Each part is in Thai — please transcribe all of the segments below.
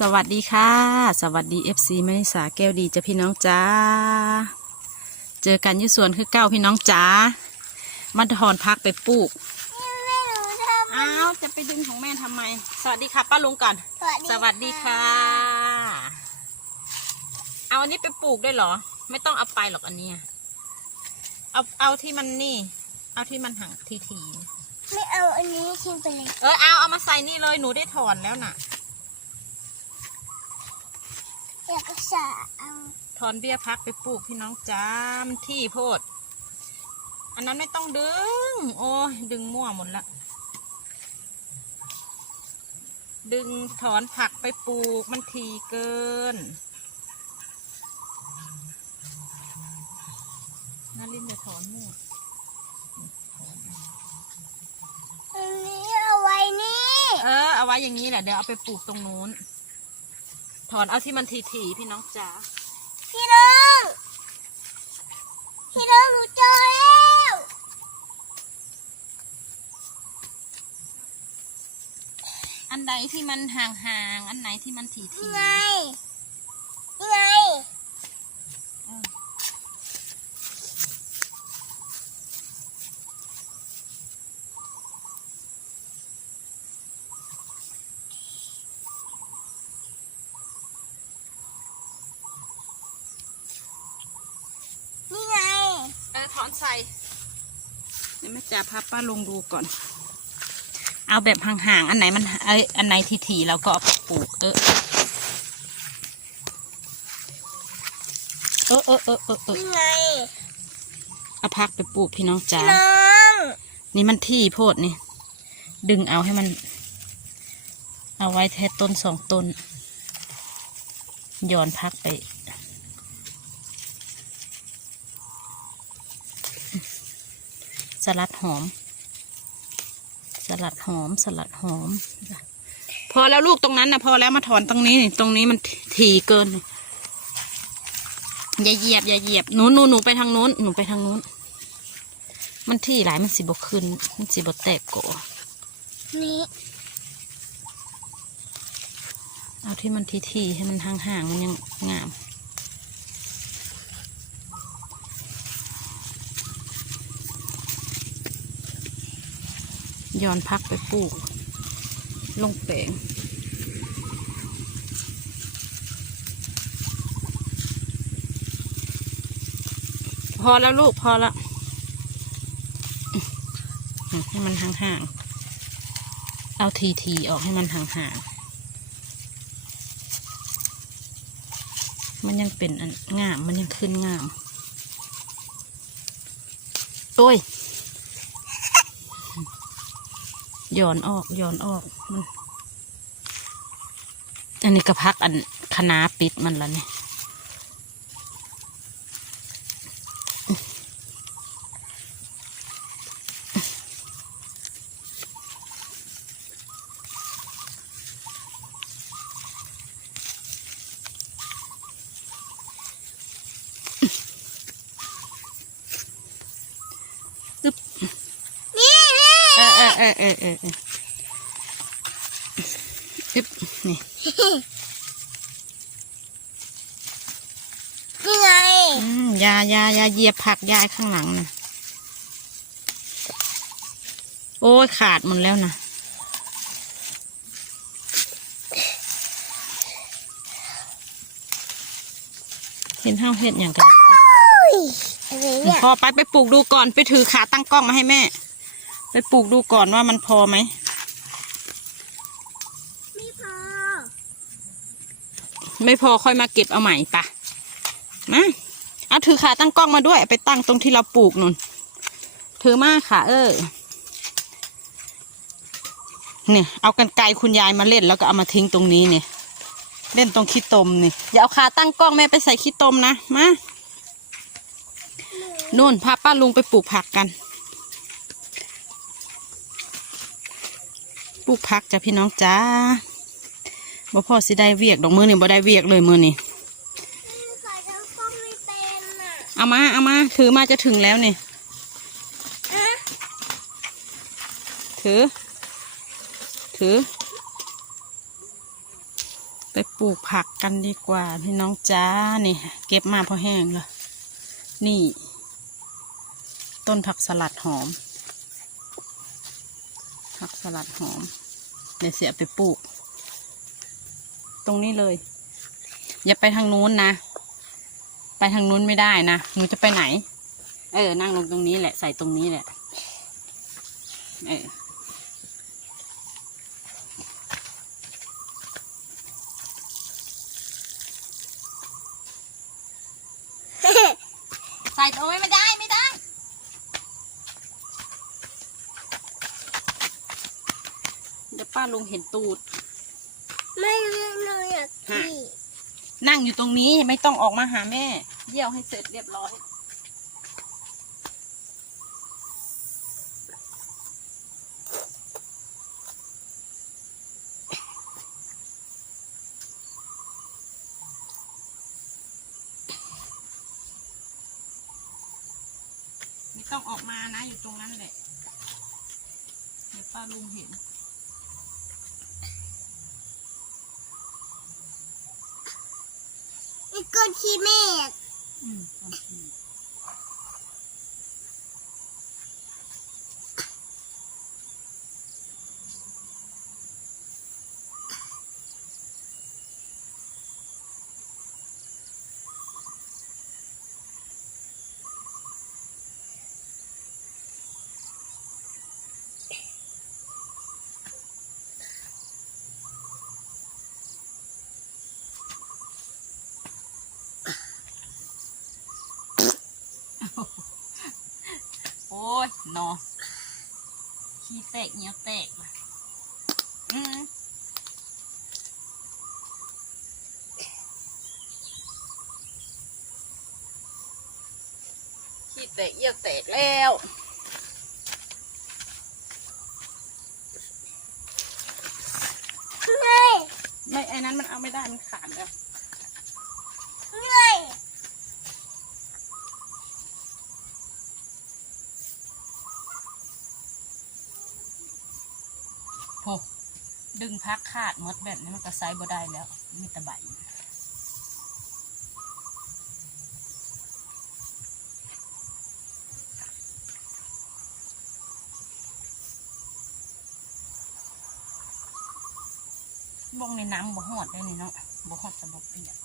สวัสดีค่ะ สวัสดี FC แม่นิสาแก้วดีจ้ะพี่น้องจ้า เจอกันอยี่สวนคือเก้าพี่น้องจ้ามาถอนพักไปปลูกไม่รู้ทำอ้าวจะไปดึงของแม่ทำไม สวัสดีค่ะป้าลุงก่อน สวัสดีค่ะ เอาอันนี้ไปปลูกด้วยเหรอ ไม่ต้องเอาไปหรอกอันเนี้ยเอาเอาที่มันนี่ เอาที่มันห่างทีทีๆไม่เอาอันนี้ทิ้งไปเลยเออเอาเอามาใส่นี่เลยหนูได้ถอนแล้วน่ะ อยากสาเอาถอนเบี้ยพักไปปลูกพี่น้องจ้ามันที่โพด อันนั้นไม่ต้องดึง โอ้ยดึงมั่วหมดละ ดึงถอนผักไปปลูกมันทีเกินนารินจะถอนมั่วอันนี้เอาไว้นี่ เออเอาไว้อย่างนี้แหละเดี๋ยวเอาไปปลูกตรงนู้นถ อนเอาที่มันทีทีๆพี่น้องจ้าพี่น้องพี่น้องหนูเจอแล้วอันใดที่มันห่างๆอันไหนที่มันทีนี่ทีไงนี่ไง นี่ไง เออถอนใส่เดี๋ยว แม่จ๋าพาป้าลงดูก่อน เอาแบบห่างๆ อันไหนมันเอ้ยอันไหนทีๆเราก็เอาปลูก เออเออเออเออเออเออไงเอาพักไปปลูกพี่น้องจ๋าน้องนี่มันที่โพดนี่ ดึงเอาให้มัน เอาไว้แท้ต้นสองต้นย้อนพักไป สลัดหอม สลัดหอม สลัดหอม พอแล้วลูกตรงนั้นนะพอแล้วมาถอนตรงนี้นี่ตรงนี้มันถี่เกิน อย่าเหยียบ อย่าเหยียบหนูหนูหนูไปทางนู้นหนูไปทางนู้น มันที่หลายมันสิบกขึ้น มันสิบแตกโกอนี่เอาที่มันทีทีๆให้มันห่างๆมันยังงาม ย้อนพักไปปลูก ลงแปลงพอแล้วลูกพอแล้วให้มันห่างๆ เอาทีทีๆออกให้มันห่างๆ มันยังเป็นอันงาม มันยังขึ้นงาม โอ้ย ย้อนออกย้อนออกมัน อันนี้ก็พักอันคณะปิดมันแล้วเนี่ย เออเออเออเออเอ๊บนี่นี่ไงยายายาเหยียบผักยายข้างหลังนะโอ้ยขาดหมดแล้วนะเห็นห้าวเห็ดอย่างกันอุ้ยอะไรเนี่ยพอไปไปปลูกดูก่อนไปถือขาตั้งกล้องมาให้แม่ ไปปลูกดูก่อนว่ามันพอไหมไม่พอ ไม่พอค่อยมาเก็บเอาใหม่ปะมาเอาถือขาตั้งกล้องมาด้วย ไปตั้งตรงที่เราปลูกนุ่นถือมาค่ะ เออเนี่ยเอากันไกลคุณยายมาเล่นแล้วก็เอามาทิ้งตรงนี้เนี่ยเล่นตรงขี้ตมนี่อย่าเอาขาตั้งกล้องแม่ไปใส่ขี้ตมนะมานู่นพาป้าลุงไปปลูกผักกัน ปลูกผักจ้ะพี่น้องจ้าบ่พอสิได้เวียกดอกมือนี่บ่ได้เวียกเลยมือนี่ขายทั้งกล้องไม่เป็นอะเอามาเอามาถือมาจะถึงแล้วนี่อะถือ ถือ ไปปลูกผักกันดีกว่า พี่น้องจ้านี่เก็บมาพอแห้งแล้วนี่ ต้นผักสลัดหอมผัก สลัดหอมเดี๋ยวเสียไปปลูก ตรงนี้เลย อย่าไปทางนู้นนะ ไปทางนู้นไม่ได้นะ หนูจะไปไหน เออ นั่งลงตรงนี้แหละ ใส่ตรงนี้แหละ เออใส่ตรงนี้ไม่ได้ไม่ได้ เดี๋ยว ป้าลุงเห็นตูด ไม่ไม่หนูอยากขี่นั่งอยู่ตรงนี้ไม่ต้องออกมาหาแม่ เยี่ยวให้เสร็จเรียบร้อย ไม่ต้องออกมานะอยู่ตรงนั้นแหละเดี๋ยวป้าลุงเห็น กคนขี่เมฆ อืม นอขี้แตกเนี้ยแตกว่ะอืมขี้แตกเยี่ยวแตกแล้วเฮ้ยไม่ไอ้นั้นมันเอาไม่ได้มันขาดแล้ว เฮ้ย โหดึงพักขาดมดแบบนี้มันก็ไซส์บ่ได้แล้ว มีแต่ใบบงในน้ำบ่หอดได้นี่เนาะบ่หอดจะบ่เปียก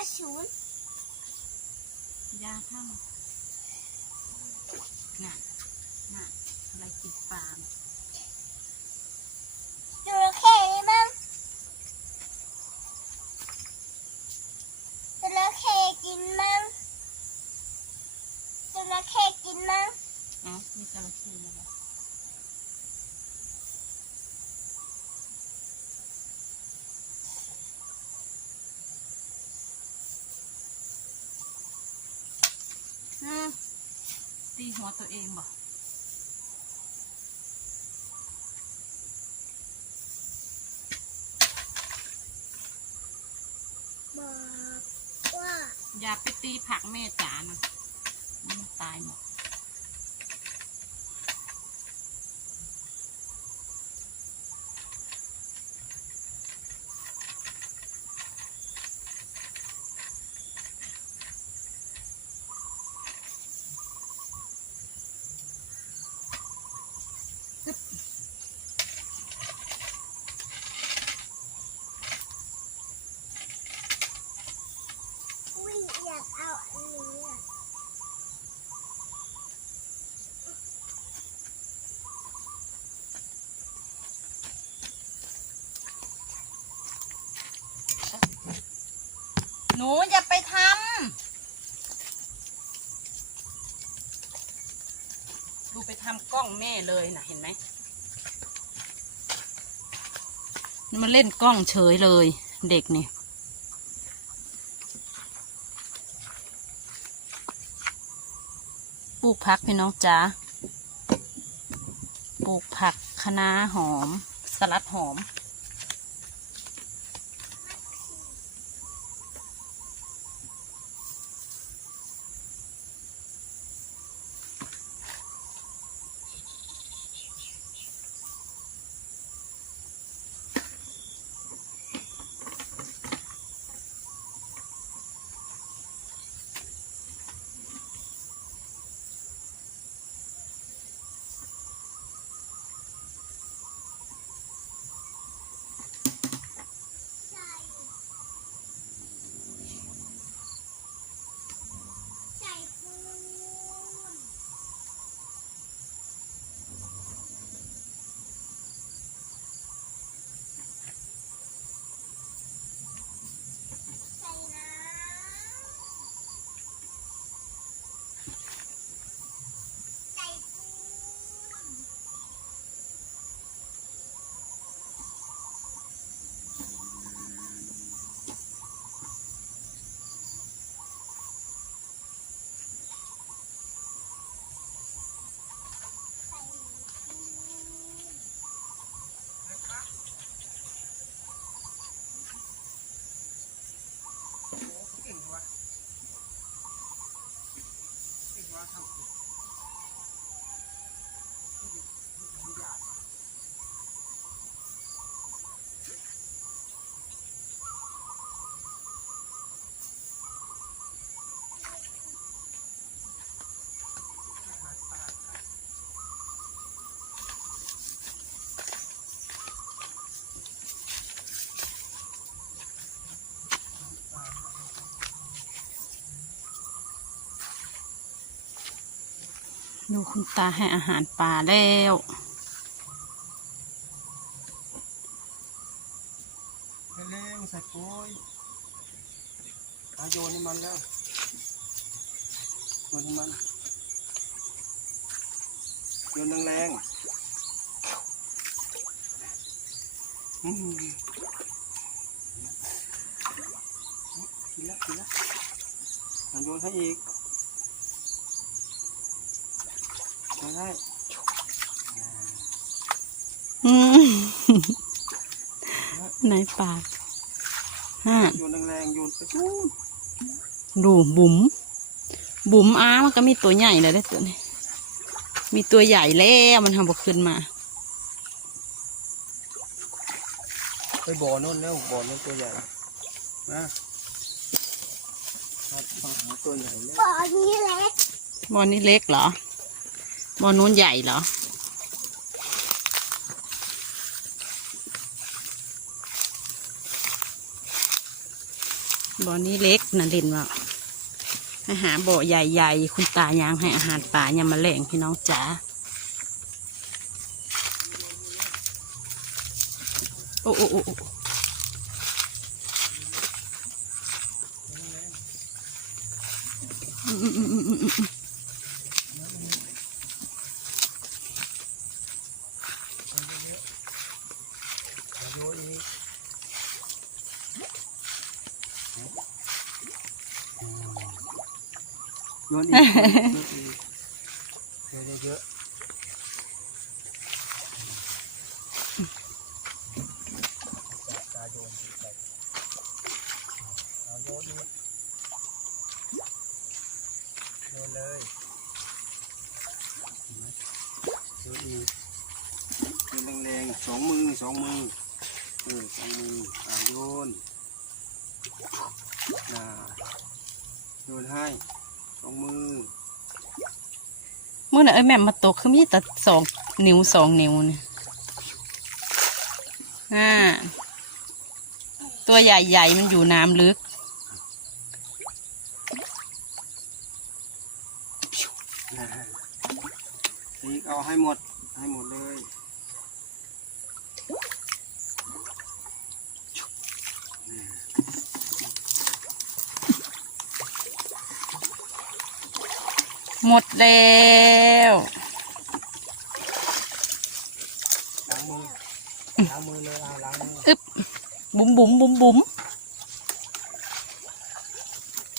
าศูนย์ยาข้างน่ะน่ะอะไรติดปาก ตีหัวตัวเองบ่บอกว่า อย่าไปตีผักแม่จ๋านะมันตายหมด อุ้ยอยากเอาอันนี้อะ หนูอย่าไปทำดูไปทำกล้ องแม่เลยนะเห็นไหมมันเล่นกล้องเฉยเลย เด็กนี่ปลูกผักพี่น้องจ๋าปลูกผักคะน้าหอม สลัดหอม ดูคุณตาให้อาหารปลาแล้ว เร็วๆใส่ปุ๋ยอาโยนให้มันแล้วโยนให้มันโยนแรงๆอืมกินละกินละเอาโยนให้อีก ไม่ได้อืมไหนปากฮะโยนแรงๆโยนไปนู่นดูบุ๋มบุ๋มอ้ามันก็มีตัวใหญ่เลยได้อตัวนี้ มีตัวใหญ่แล้วมันทำบกขึ้นมาไปบ่อโน่นแล้วบ่อโน่นตัวใหญ่นะเอาเอาหาตัวใหญ่แล้วบ่อนี้เล็กบอลนี้เล็กเหรอ บอนู้นใหญ่เหรอบอนี้เล็กนะเด่นว่าอาหารบ่อใหญ่ๆ คุณตายางให้อาหารป่ายามมาแหลงพี่น้องจ๋า โอ้โอ้โอ้โอ้อืมอืมอืมอืมอืมอืม โยนอีก โยนอีกโยนอีกเยอะๆตาโยนไปเอาโยนอีกโยนเลยเห็นไหมโยนอีกโยนแรงๆสองมือสองมือ เออสองมืออ่าโยนน่าโยนให้สองมือ เมื่ เอ้ยแม่มาตกคือมีแต่สองนิ้วสองนิ้วเนี่ยอ่าตัวใหญ่ๆมันอยู่น้ำลึกนี่เอาให้หมด ให้หมดเลย หมดแล้วล้างมือล้างมือเลยเอาล้างมืออึบบุ๋มบุ๋มบุ๋มบุ๋ม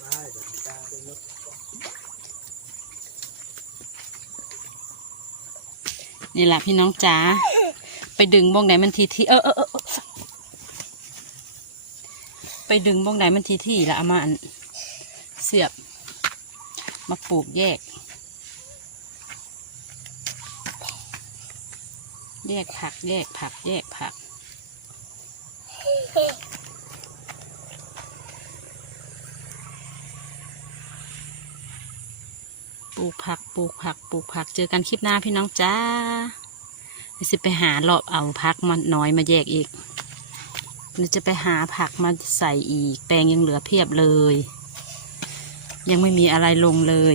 ได้เดี๋ยวจะเป็นรถนี่แหละพี่น้องจ๋าไปดึงบ้องไหนมันทีที่เออเออเออเออไปดึงบ้องไหนมันทีที่แล้วเอามาอันเสียบมาปลูกแยก แยกผัก แยกผัก แยกผัก ปลูกผัก ปลูกผัก ปลูกผัก เจอกันคลิปหน้าพี่น้องจ้าสิไปหาเลาะเอาผักมาน้อยมาแยกอีกเดี๋ยวจะไปหาผักมาใส่อีก แปลงยังเหลือเพียบเลย ยังไม่มีอะไรลงเลย